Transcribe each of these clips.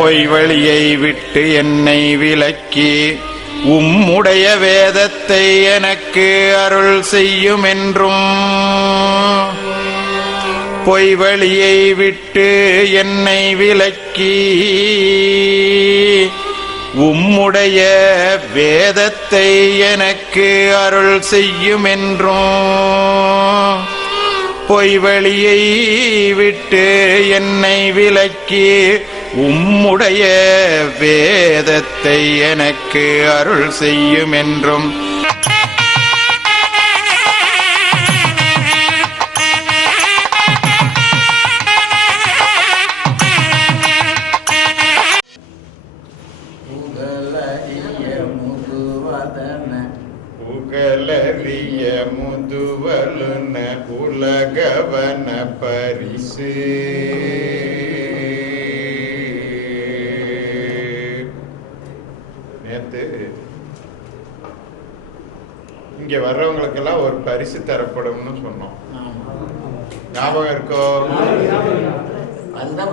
பொய் வழியை விட்டு என்னை விலக்கி உம்முடைய வேதத்தை எனக்கு அருள் செய்யும் என்றும் பொய் வழியை விட்டு என்னை விலக்கி உம்முடைய வேதத்தை எனக்கு அருள் செய்யும் என்றும் பொய் வழியை விட்டு என்னை விலக்கி உம்முடைய வேதத்தை எனக்கு அருள் செய்யும் என்றும் புகழறிய முதுவலுன உலகவன பரிசு. இங்க வர்றவங்களுக்கெல்லாம் ஒரு பரிசு தரப்படும்னு சொன்னோம். ஞாபகம் இருக்கோ? அதுதான்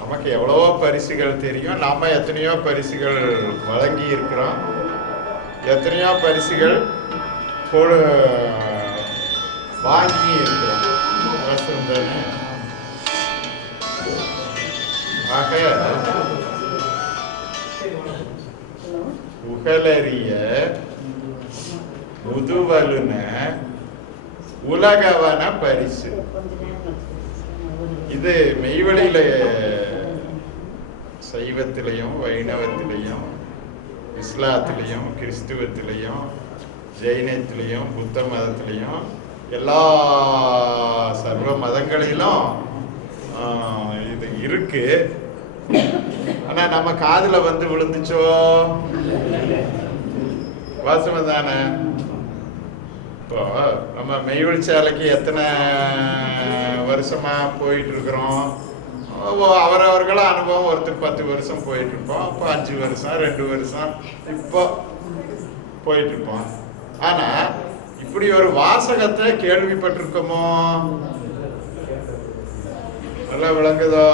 நமக்கு எவ்வளவோ பரிசுகள் தெரியும். நாம எத்தனையோ பரிசுகள் வழங்கி இருக்கிறோம். எத்தனையோ பரிசுகள் கொடு வாங்கி இருக்கிறோம்? ஆக புகழறிய முதுவலுன உலகவன பரிசு. இது மெய்வழியில சைவத்திலையும் வைணவத்திலையும் இஸ்லாத்திலையும் கிறிஸ்துவத்திலையும் ஜெயினத்திலையும் புத்த மதத்திலையும் எல்லா சர்வ மதங்களிலும் இது இருக்கு. ஆனா நம்ம காதுல வந்து விழுந்துச்சோ? வாசம் தானே? இப்போ நம்ம மெய்வழிச்சாலைக்கு எத்தனை வருஷமா போயிட்டு இருக்கிறோம் அவரவர்கள அனுபவம் ஒருத்தர் பத்து வருஷம் போயிட்டு இருப்போம் இப்போ அஞ்சு வருஷம் ரெண்டு வருஷம் இப்போ போயிட்டு இருப்போம் ஆனா இப்படி ஒரு வாசகத்தை கேள்விப்பட்டிருக்கோமோ? நல்லா விளங்குதோ?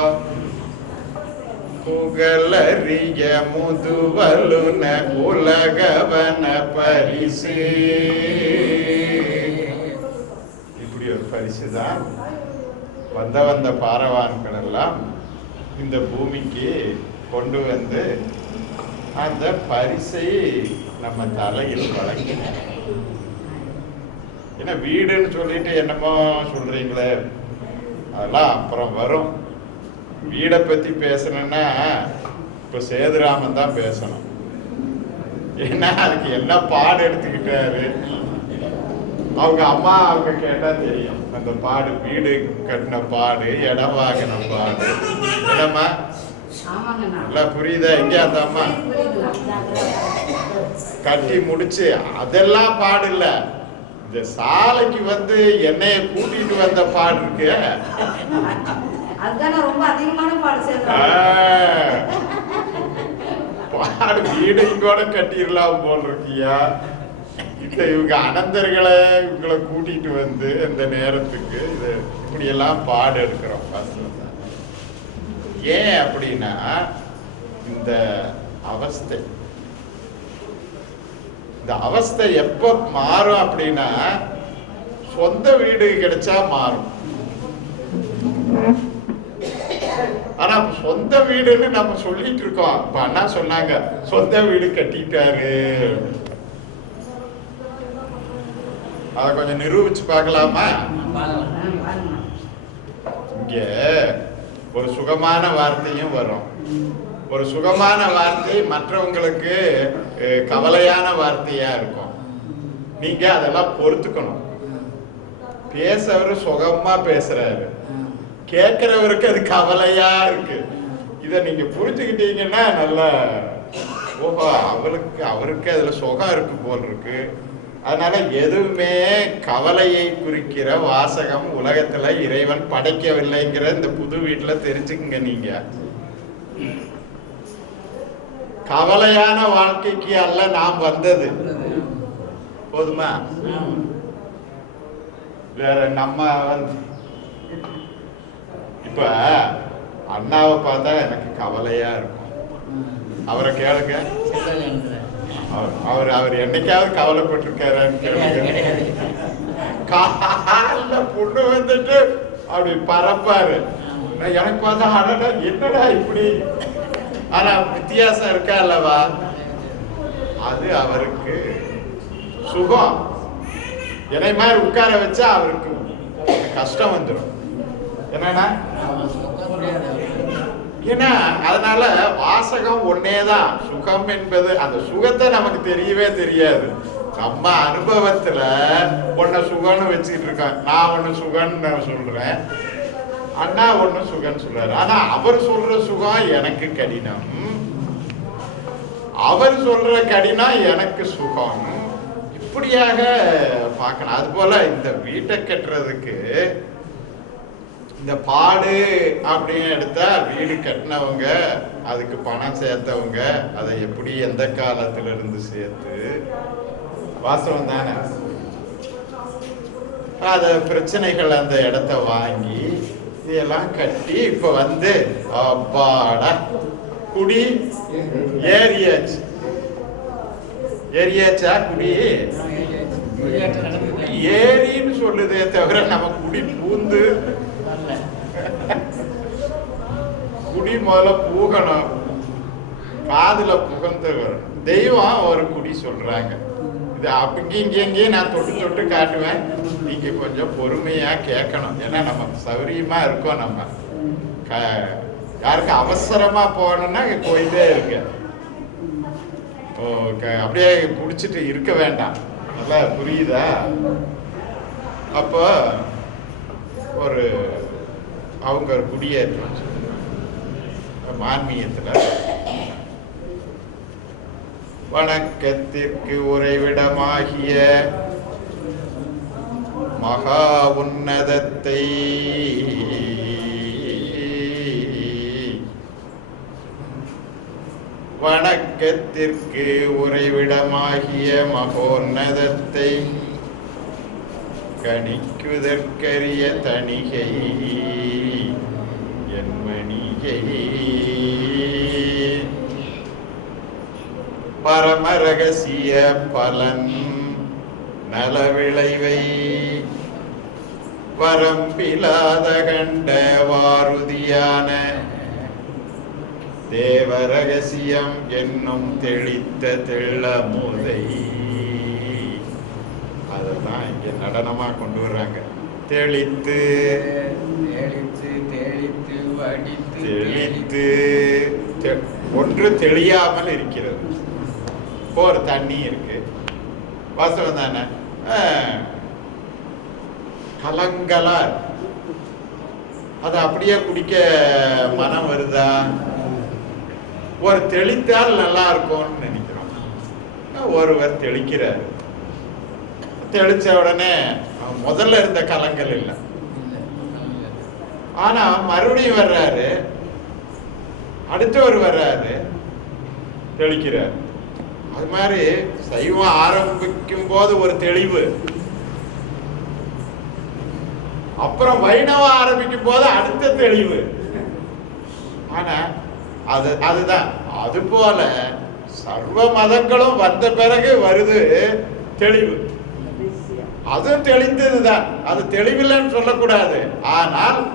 புகழறிய முதுவலுன உலகவன பரிசு. இப்படி ஒரு பரிசு தான் வந்த வந்த பாரவான்கள் எல்லாம் இந்த பூமிக்கு கொண்டு வந்து அந்த பரிசை நம்ம தலையில் வழங்கின ஏன்னா வீடுன்னு சொல்லிட்டு என்னமோ சொல்றீங்களே? அதெல்லாம் அப்புறம் வரும். வீடை பத்தி பேசணும்னா இப்ப சேதுராமன் தான் பேசணும். ஏன்னா அதுக்கு என்ன பாடு எடுத்துக்கிட்டாரு? அவங்க அம்மா அவங்க கேட்டா தெரியும். அந்த பாடு வீடு கட்டின பாடு இடம் வாங்கின பாடு. இடமா நல்லா புரியுதா? எங்க அந்த அம்மா. கட்டி முடிச்சு அதெல்லாம் பாடு இல்ல. இந்த சாலைக்கு வந்து என்னைய கூட்டிட்டு வந்த பாடு இருக்கு. அதுதான் ரொம்ப அதிகமான பாடு ஆ. பாடு வீடு இங்கோட கட்டிடலாம் போல் இருக்கியா? இந்த இவங்க அனந்தர்களை இவங்களை கூட்டிட்டு வந்து இந்த நேரத்துக்கு இது இப்படி எல்லாம் பாடு எடுக்கிறோம் பஸ்ல ஏன் அப்படின்னா இந்த அவஸ்தை. இந்த அவஸ்தை எப்போ மாறும் அப்படின்னா சொந்த வீடு கிடைச்சா மாறும். ஆனா சொந்த வீடுன்னு நம்ம சொல்லிட்டு இருக்கோம். இப்ப அண்ணா சொன்னாங்க சொந்த வீடு கட்டிட்டாரு. அத கொஞ்சம் நிரூபிச்சு பார்க்கலாமா? இங்க ஒரு சுகமான வார்த்தையும் வரும். ஒரு சுகமான வார்த்தை மற்றவங்களுக்கு கவலையான வார்த்தையா இருக்கும். நீங்க அதெல்லாம் பொறுத்துக்கணும். பேசவர் சுகமா பேசுறாரு. கேட்கிறவருக்கு அது கவலையா இருக்கு. இதை நீங்க புரிஞ்சுக்கிட்டீங்கன்னா நல்லா ஓஹோ அவருக்கு அவருக்கு அதுல சுகம் இருக்கு போல் இருக்கு. அதனால எதுவுமே கவலையை குறிக்கிற வாசகம் உலகத்துல இறைவன் படைக்கவில்லைங்கிற இந்த புது வீட்டுல தெரிஞ்சுக்குங்க நீங்க. கவலையான வாழ்க்கைக்கு அல்ல நாம் வந்தது. போதுமா? வேற நம்ம வந்து இப்ப அண்ணாவை பார்த்தா எனக்கு கவலையா இருக்கும். அவரை கேளுங்க. அவர் அவர் அவர் என்னைக்காவது கவலைப்பட்டிருக்காரான்னு கிடையாது கேளுங்க. கிடையாது காலைல பொண்ணு வந்துட்டு அப்படி பறப்பாரு. எனக்கு பார்த்தா அடடா என்னடா இப்படி? ஆனா வித்தியாசம் இருக்கா அல்லவா? அது அவருக்கு சுகம். என்னை மாதிரி உட்கார வச்சா அவருக்கு கஷ்டம் வந்துடும் என்னன்னா? ஏன்னா அதனால வாசகம் ஒன்னேதான் சுகம் என்பது அந்த சுகத்தை நமக்கு தெரியவே தெரியாது. நம்ம அனுபவத்துல ஒன்ன சுகம்னு வச்சுக்கிட்டு இருக்கோம். நான் ஒண்ணு சுகம்னு சொல்றேன். அண்ணா ஒண்ணு சுகம்னு சொல்றாரு. ஆனா அவர் சொல்ற சுகம் எனக்கு கடினம். அவர் சொல்ற கடினம் எனக்கு சுகம். இப்படியாக பார்க்கணும். அது போல இந்த வீட்டை கட்டுறதுக்கு இந்த பாடு அப்படின்னு எடுத்தா வீடு கட்டினவங்க அதுக்கு பணம் சேர்த்தவங்க அதை எப்படி எந்த காலத்துல இருந்து சேர்த்து? வாசம் தானே. அத பிரச்சனைகள் அந்த இடத்த வாங்கி இதெல்லாம் கட்டி இப்ப வந்து அப்பாடா குடி ஏறியாச்சு. ஏறியாச்சா குடி? ஏரின்னு சொல்லுதே தவிர நம்ம குடி பூந்து வரல குடி முதல்ல பூகணும் காதுல புகந்து வரணும் தெய்வம் ஒரு குடி சொல்றாங்க. இது அப்படி இங்கே இங்கேயும் நான் தொட்டு தொட்டு காட்டுவேன். நீங்க கொஞ்சம் பொறுமையா கேட்கணும். ஏன்னா நம்ம சௌரியமா இருக்கோம் நம்ம. யாருக்கு அவசரமா போகணும்னா இங்க போயிட்டே இருங்க. ஓ, அப்படியே புடிச்சிட்டு இருக்க வேண்டாம். நல்லா புரியுதா? அப்போ ஒரு அவங்க ஒரு குடியேற்றம் ஆன்மீகத்தில் வணக்கத்திற்கு உறைவிடமாகிய மகா உன்னதத்தை வணக்கத்திற்கு உறைவிடமாகிய மகோன்னதத்தை கணிக்குதற்கரிய தணிகை. பரமரகசிய பலன் நலவிளைவை. வரம்பிலாத கண்ட வாருதியான தேவரகசியம் என்னும் தெளித்த தெள்ளமுதை. அதான் இங்க நடனமா கொண்டு வர்றாங்க. தெளித்து. தெளித்து தெளித்து வடி தெளித்து தெ- ஒன்று தெளியாமல் இருக்கிறது. இப்போ ஒரு தண்ணி இருக்கு. வாசம் தானே? கலங்கலா. அது அப்படியே குடிக்க மனம் வருதா? ஒரு தெளித்தால் நல்லா இருக்கும்னு நினைக்கிறோம். ஒருவர் தெளிக்கிறார். தெளிச்ச உடனே முதல்ல இருந்த கலங்கள் இல்லை. ஆனா மறுபடியும் வர்றாரு. அடுத்தவர் வர்றாரு. தெளிக்கிறார். அது மாதிரி சைவம் ஆரம்பிக்கும் போது ஒரு தெளிவு. அப்புறம் வைணவம் ஆரம்பிக்கும் போது அடுத்த தெளிவு. ஆனா அது அதுதான். அது போல சர்வ மதங்களும் வந்த பிறகு வருது தெளிவு. அதுவும் தெளிந்ததுதான். அது தெளிவில்லைன்னு சொல்லக்கூடாது. ஆனால்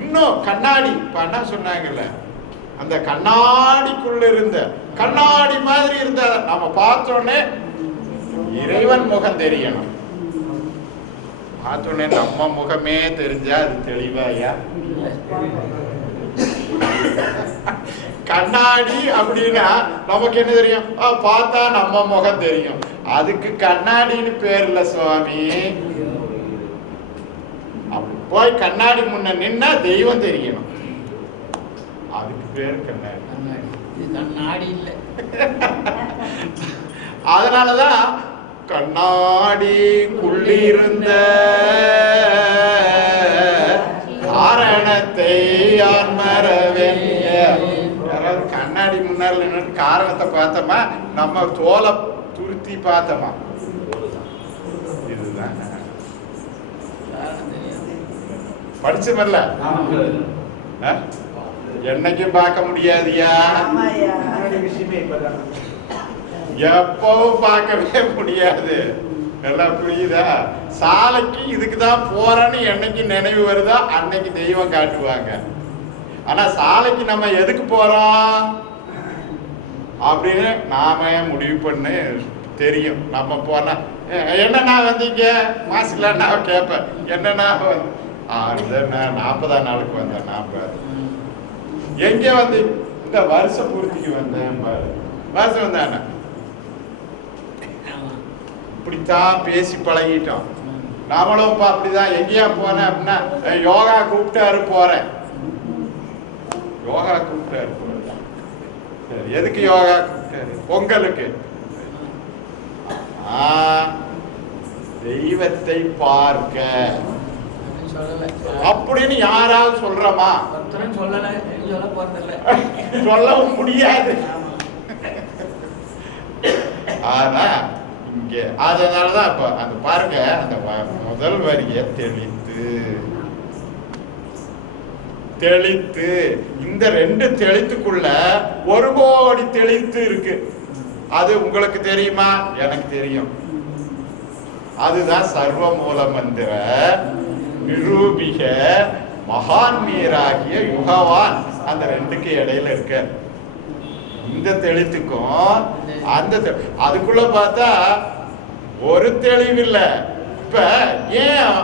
இன்னும் கண்ணாடி இப்ப என்ன சொன்னாங்கல்ல அந்த கண்ணாடிக்குள்ள இருந்த கண்ணாடி மாதிரி இருந்த நம்ம பார்த்தோன்னே இறைவன் முகம் தெரியணும். பார்த்தோன்னே நம்ம முகமே தெரிஞ்சா அது தெளிவாயா? கண்ணாடி அப்படின்னா நமக்கு என்ன தெரியும்? ஆ, பார்த்தா நம்ம முகம் தெரியும். அதுக்கு கண்ணாடின்னு பேர் இல்ல சுவாமி போய் கண்ணாடி முன்ன நின்னா தெய்வம் தெரியணும். பேர் கண்ணாடி கண்ணாடி இது கண்ணாடி இல்லை. அதனாலதான் கண்ணாடி குள்ளிருந்த காரணத்தை யான் மறவேன் யாராவது கண்ணாடி முன்னால நின்று காரணத்தை பார்த்தோமா? நம்ம தோலை துருத்தி பார்த்தோமா? இதுதான் படிச்சமல்ல ஆ? என்னைக்கும் பார்க்க முடியாதியா. எப்பவும் பார்க்கவே முடியாது. எல்லாம் புரியுதா? சாலைக்கு இதுக்கு தான் போறேன்னு என்னைக்கு நினைவு வருதோ அன்னைக்கு தெய்வம் காட்டுவாங்க. ஆனா சாலைக்கு நம்ம எதுக்கு போறோம்? அப்படின்னு நாம முடிவு பண்ணு? தெரியும். நம்ம போனா "எ- என்னண்ணா வந்தீங்க? மாசில நான் கேட்பேன் என்னண்ணா வந்து "ஆ, இந்த நான் நாற்பதாம் நாளுக்கு வந்தேன் நான் பாரு எங்க வந்து இந்த வருஷ பூர்த்திக்கு வந்தேன் பாரு. வருஷம் வந்தானே ஆமா. இப்படித்தான் பேசி பழகிட்டோம். நாமளும் இப்ப அப்படிதான். எங்கேயா போனேன் அப்படின்னா "அஹ், யோகா கூப்பிட்டாரு போறேன் யோகா கூப்பிட்டாரு போறேன் சரி, எதுக்கு யோகா கூப்பிட்டாரு? பொங்கலுக்கு. தெய்வத்தை பார்க்க. அப்படின்னு யாராவது சொல்றோமா ஒருத்தரும் சொல்லல எதுவும் சொல்ல போறதில்ல. சொல்லவும் முடியாது. ஆனா இங்க அதனாலதான் இப்ப அந்த பாருங்க அந்த முதல் வரிய தெளித்து. தெளித்து. இந்த ரெண்டு தெளித்துக்குள்ள ஒரு கோடி தெளித்து இருக்கு. அது உங்களுக்கு தெரியுமா? எனக்கு தெரியும். அதுதான் சர்வ மூல மந்திர. நிரூபிக மகான்மீராகிய யுகவான் அந்த ரெண்டுக்கு இடையில இருக்க. இந்த தெளித்துக்கும் அந்த அதுக்குள்ள பார்த்தா ஒரு தெளிவு இல்லை இப்ப ஏன்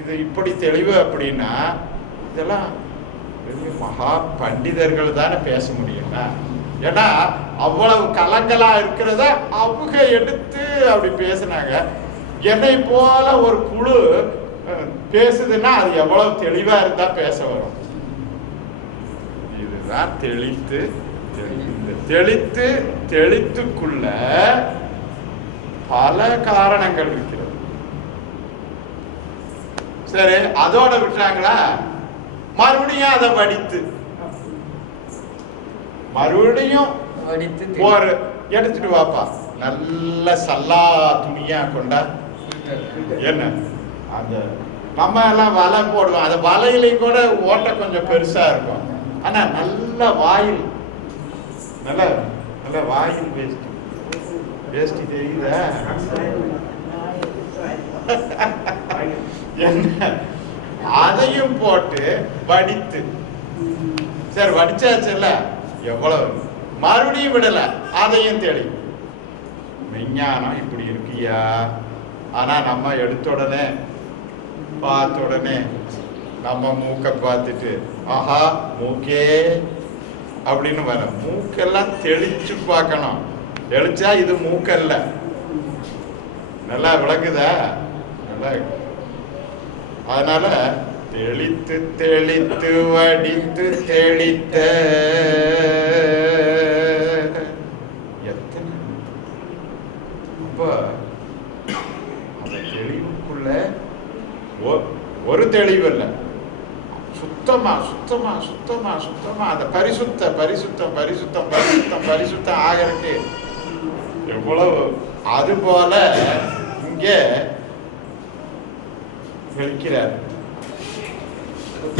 இது இப்படி தெளிவு அப்படின்னா இதெல்லாம் மகா பண்டிதர்கள் தானே பேச முடியும்னா ஏன்னா அவ்வளவு கலங்களா இருக்கிறத அவங்க எடுத்து அப்படி பேசினாங்க. என்னை போல ஒரு குழு பேசுதுன்னா அது எவ்வளவு தெளிவா இருந்தா பேச வரும். இதுதான் தெளித்து தெளித்து தெளித்து தெளித்துக்குள்ள பல காரணங்கள் இருக்கிறது. சரி அதோட விட்டாங்களா மறுபடியும் அதை படித்து. மறுபடியும் ஒரு எடுத்துட்டு வாப்பா. நல்ல சல்லா துணியா கொண்டா என்ன? அந்த நம்ம எல்லாம் வலை போடுவோம். அந்த வலையிலையும் கூட ஓட்டை கொஞ்சம் பெருசா இருக்கும். ஆனா நல்ல வாயில். நல்ல நல்ல வாயில் வேஸ்ட்டு வேஷ்டி தெரியுதா? என்ன? அதையும் போட்டு வடித்து. சரி வடிச்சாச்சுல்ல? எவ்வளவு? மறுபடியும் விடல. அதையும் தெளிவு விஞ்ஞானம் இப்படி இருக்கியா? ஆனா நம்ம எடுத்த உடனே பார்த்த உடனே நம்ம மூக்க பார்த்துட்டு ஆஹா மூக்கே அப்படின்னு வர மூக்கெல்லாம் தெளிச்சு பார்க்கணும். தெளிச்சா இது மூக்கல்ல. நல்லா விளக்குதா? நல்லா அதனால தெளித்து தெளித்து வடித்து தெளித்த எத்தனை? அப்போ அந்த தெளிவுக்குள்ள ஒரு தெளிவு இல்லை. சுத்தமா சுத்தமா சுத்தமா சுத்தமா அந்த பரிசுத்த பரிசுத்தம் பரிசுத்தம் பரிசுத்தம் பரிசுத்தம் ஆகிறதுக்கு எவ்வளவு? அது போல இங்கே தெளிக்கிறார்.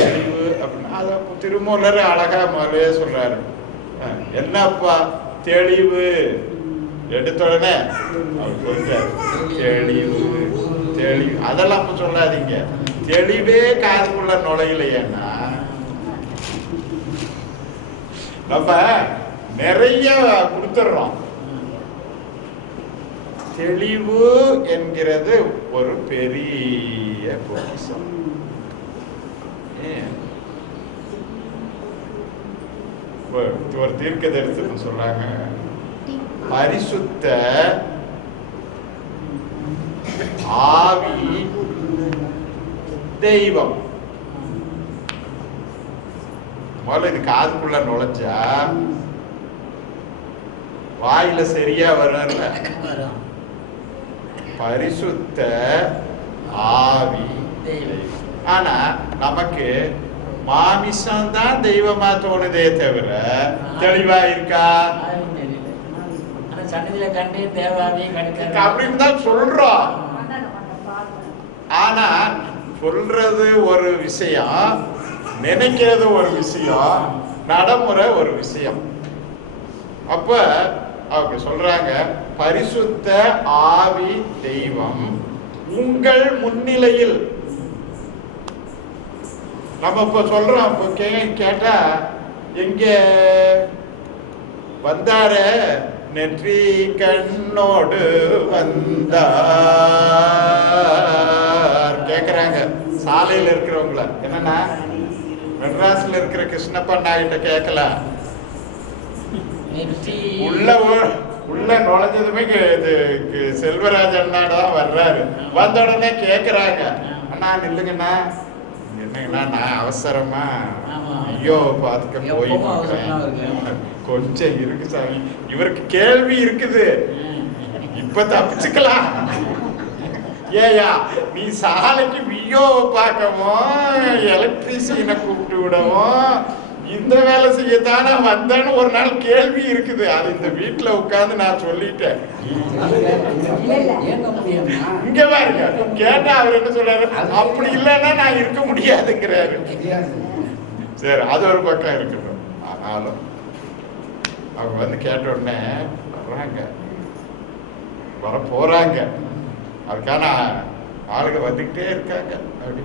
தெளிவு அப்படின்னா அதை திருமூலர் அழகா முதலே சொல்றாரு. என்னப்பா தெளிவு? எடுத்த உடனே அவர் சொல்றாரு தெளிவு. தெளிவு. அதெல்லாம் அப்ப சொல்லாதீங்க. தெளிவே காதுக்குள்ள நுழையலையேன்னா நம்ம நிறைய கொடுத்துடுறோம் தெளிவு என்கிறது ஒரு பெரிய பொக்கிசம் ஒரு தீர்க்க தரிசனம் சொல்றாங்க. பரிசுத்த ஆ தெய்வம் முதல்ல இது காதுக்குள்ள நுழைஞ்சா வாயில சரியா வரும் பரிசுத்த ஆவி. ஆனா நமக்கு மாமிசம் தான் தெய்வமா தோணுதே தவிர தெளிவா இருக்கா? அப்படின்னு தான் சொல்றோம் மண்டன மண்டன பார்க்கணும். ஆனா சொல்றது ஒரு விஷயம் நினைக்கிறது ஒரு விஷயம் நடைமுறை ஒரு விஷயம். அப்ப அவங்க சொல்றாங்க பரிசுத்த ஆவி தெய்வம் உங்கள் முன்னிலையில். நம்ம இப்ப சொல்றோம் இப்ப கே கேட்டா எங்க வந்தாரு நெற்றி கண்ணோடு வந்தார். கேக்குறாங்க. சாலையில இருக்கிறவங்கள. என்னன்னா மெட்ராஸ்ல இருக்கிற கிருஷ்ணப்பா நாயிட்ட கேட்கல உள்ள உள்ள நுழைஞ்சதுமே இது செல்வராஜ் அண்ணா தான் வர்றாரு. வந்த உடனே கேக்குறாங்க. அண்ணா நில்லுங்கண்ணா. என்னங்கண்ணா நான் அவசரமா. ஐயோ பாத்துக்க போய். கொஞ்சம் இருக்கு சாமி. இவருக்கு கேள்வி இருக்குது. இப்ப தப்பிச்சுக்கலாம். ஏயா நீ சாலைக்கு வியோவை பார்க்கவும் எலக்ட்ரீசியனை கூப்பிட்டு விடவும் இந்த வேலை செய்யத்தானே வந்தேன்னு ஒரு நாள் கேள்வி இருக்குது. அது இந்த வீட்டுல உட்காந்து நான் சொல்லிட்டேன். இங்க பாருங்க. கேட்டா அவர் என்ன சொல்றாரு? அப்படி இல்லைன்னா நான் இருக்க முடியாதுங்கிறாரு. சரி அது ஒரு பக்கம் இருக்கட்டும் ஆனாலும் அவங்க வந்து கேட்ட உடனே வர்றாங்க. வர போறாங்க. அதுக்கான ஆளுங்க வந்துக்கிட்டே இருக்காங்க. அப்படி.